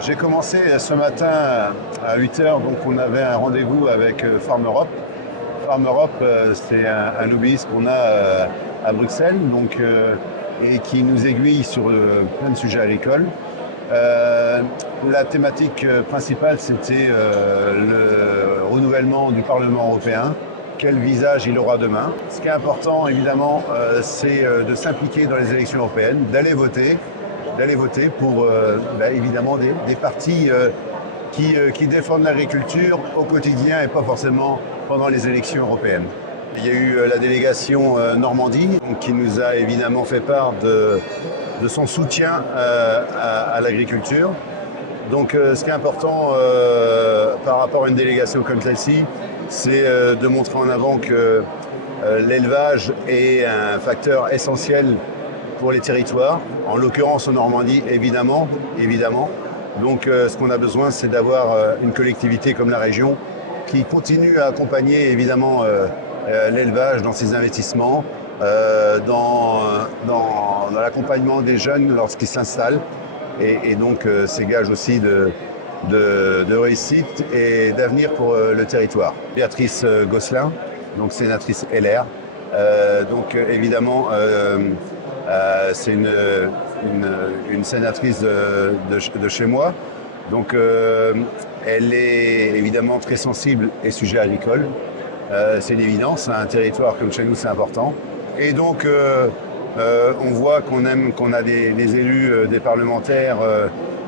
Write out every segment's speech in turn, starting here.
J'ai commencé ce matin à 8 heures, donc on avait un rendez-vous avec Farm Europe. Farm Europe, c'est un lobbyiste qu'on a à Bruxelles, et qui nous aiguille sur plein de sujets agricoles. Euh, la thématique principale, c'était le renouvellement du Parlement européen. Quel visage il aura demain? Ce qui est important, évidemment, c'est de s'impliquer dans les élections européennes, d'aller voter pour évidemment des partis qui défendent l'agriculture au quotidien et pas forcément pendant les élections européennes. Il y a eu la délégation Normandie qui nous a évidemment fait part de son soutien à l'agriculture. Donc ce qui est important par rapport à une délégation comme celle-ci, c'est de montrer en avant que l'élevage est un facteur essentiel pour les territoires, en l'occurrence en Normandie, évidemment. Donc ce qu'on a besoin, c'est d'avoir une collectivité comme la région qui continue à accompagner évidemment l'élevage dans ses investissements, dans l'accompagnement des jeunes lorsqu'ils s'installent. Et donc c'est gage aussi de réussite et d'avenir pour le territoire. Béatrice Gosselin, donc sénatrice LR. Évidemment, c'est une sénatrice de chez moi. Donc elle est évidemment très sensible aux sujets agricoles. C'est une évidence, un territoire comme chez nous, c'est important. Et donc on voit qu'on a des élus, des parlementaires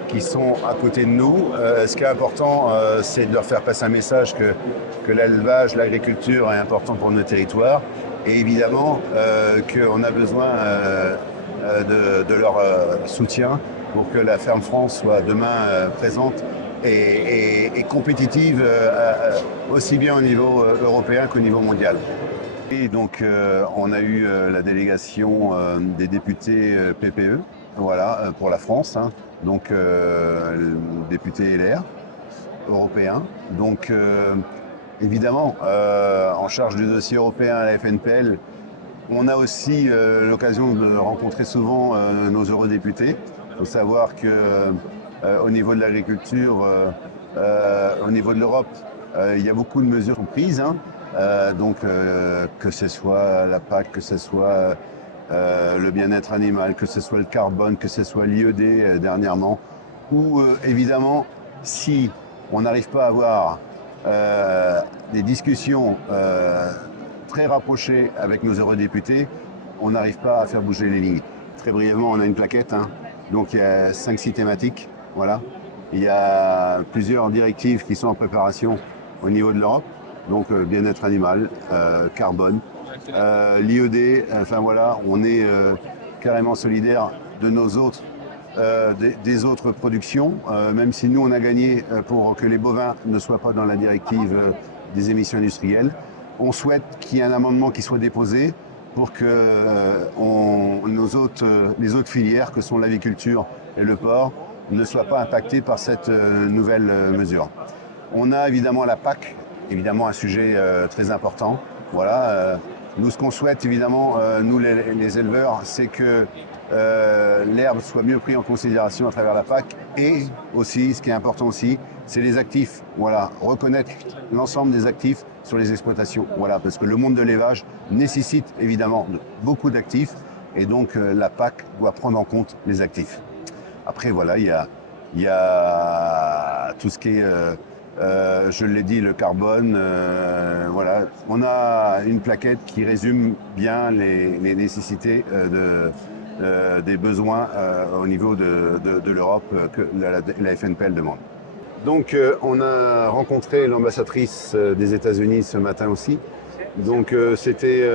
qui sont à côté de nous. Ce qui est important, c'est de leur faire passer un message que l'élevage, l'agriculture est important pour nos territoires. Et évidemment qu'on a besoin de leur soutien pour que la Ferme France soit demain présente et compétitive aussi bien au niveau européen qu'au niveau mondial. Et donc on a eu la délégation des députés PPE, voilà, pour la France, hein. Donc le député LR européen. Donc évidemment, en charge du dossier européen à la FNPL, on a aussi l'occasion de rencontrer souvent nos eurodéputés. Il faut savoir que au niveau de l'agriculture, au niveau de l'Europe, il y a beaucoup de mesures qui sont prises, hein. Que ce soit la PAC, que ce soit le bien-être animal, que ce soit le carbone, que ce soit l'IED dernièrement, ou évidemment, si on n'arrive pas à avoir des discussions très rapprochées avec nos eurodéputés, on n'arrive pas à faire bouger les lignes. Très brièvement, on a une plaquette, hein. Donc il y a 5-6 thématiques, voilà. Il y a plusieurs directives qui sont en préparation au niveau de l'Europe, donc bien-être animal, carbone, l'IED, enfin voilà, on est carrément solidaire de nos autres, des autres productions, même si nous on a gagné pour que les bovins ne soient pas dans la directive des émissions industrielles. On souhaite qu'il y ait un amendement qui soit déposé pour que les autres filières, que sont l'aviculture et le porc, ne soient pas impactées par cette nouvelle mesure. On a évidemment la PAC, évidemment un sujet très important. Voilà, nous, ce qu'on souhaite, évidemment, nous les éleveurs, c'est que l'herbe soit mieux prise en considération à travers la PAC. Et aussi, ce qui est important aussi, c'est les actifs. Voilà, reconnaître l'ensemble des actifs sur les exploitations. Voilà, parce que le monde de l'élevage nécessite évidemment beaucoup d'actifs. Et donc, la PAC doit prendre en compte les actifs. Après, voilà, il y a tout ce qui est... je l'ai dit, le carbone, voilà. On a une plaquette qui résume bien les nécessités des besoins au niveau de l'Europe que la FNPL demande. Donc on a rencontré l'ambassadrice des États-Unis ce matin aussi. Donc c'était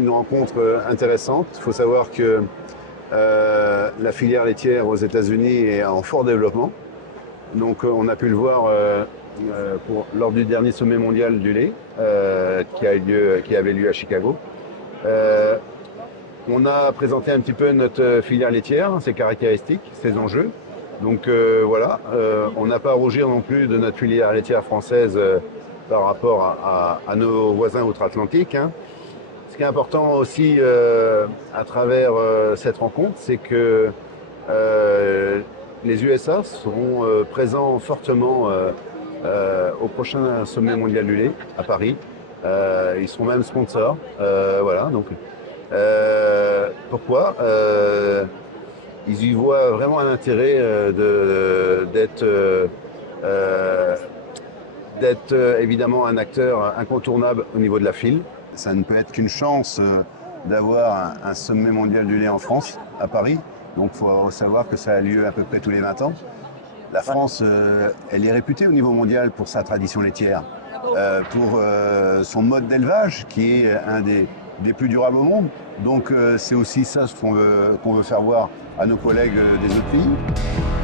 une rencontre intéressante. Il faut savoir que la filière laitière aux États-Unis est en fort développement. Donc on a pu le voir lors du dernier sommet mondial du lait qui avait lieu à Chicago. On a présenté un petit peu notre filière laitière, ses caractéristiques, ses enjeux. Donc voilà, on n'a pas à rougir non plus de notre filière laitière française par rapport à nos voisins outre-Atlantique, hein. Ce qui est important aussi à travers cette rencontre, c'est que les USA seront présents fortement au prochain sommet mondial du lait à Paris. Ils seront même sponsors. Voilà, donc pourquoi ils y voient vraiment un intérêt euh, d'être évidemment un acteur incontournable au niveau de la file. Ça ne peut être qu'une chance d'avoir un sommet mondial du lait en France, à Paris. Donc il faut savoir que ça a lieu à peu près tous les 20 ans. La France, elle est réputée au niveau mondial pour sa tradition laitière, pour son mode d'élevage qui est un des plus durables au monde. Donc c'est aussi ça ce qu'on veut faire voir à nos collègues des autres pays.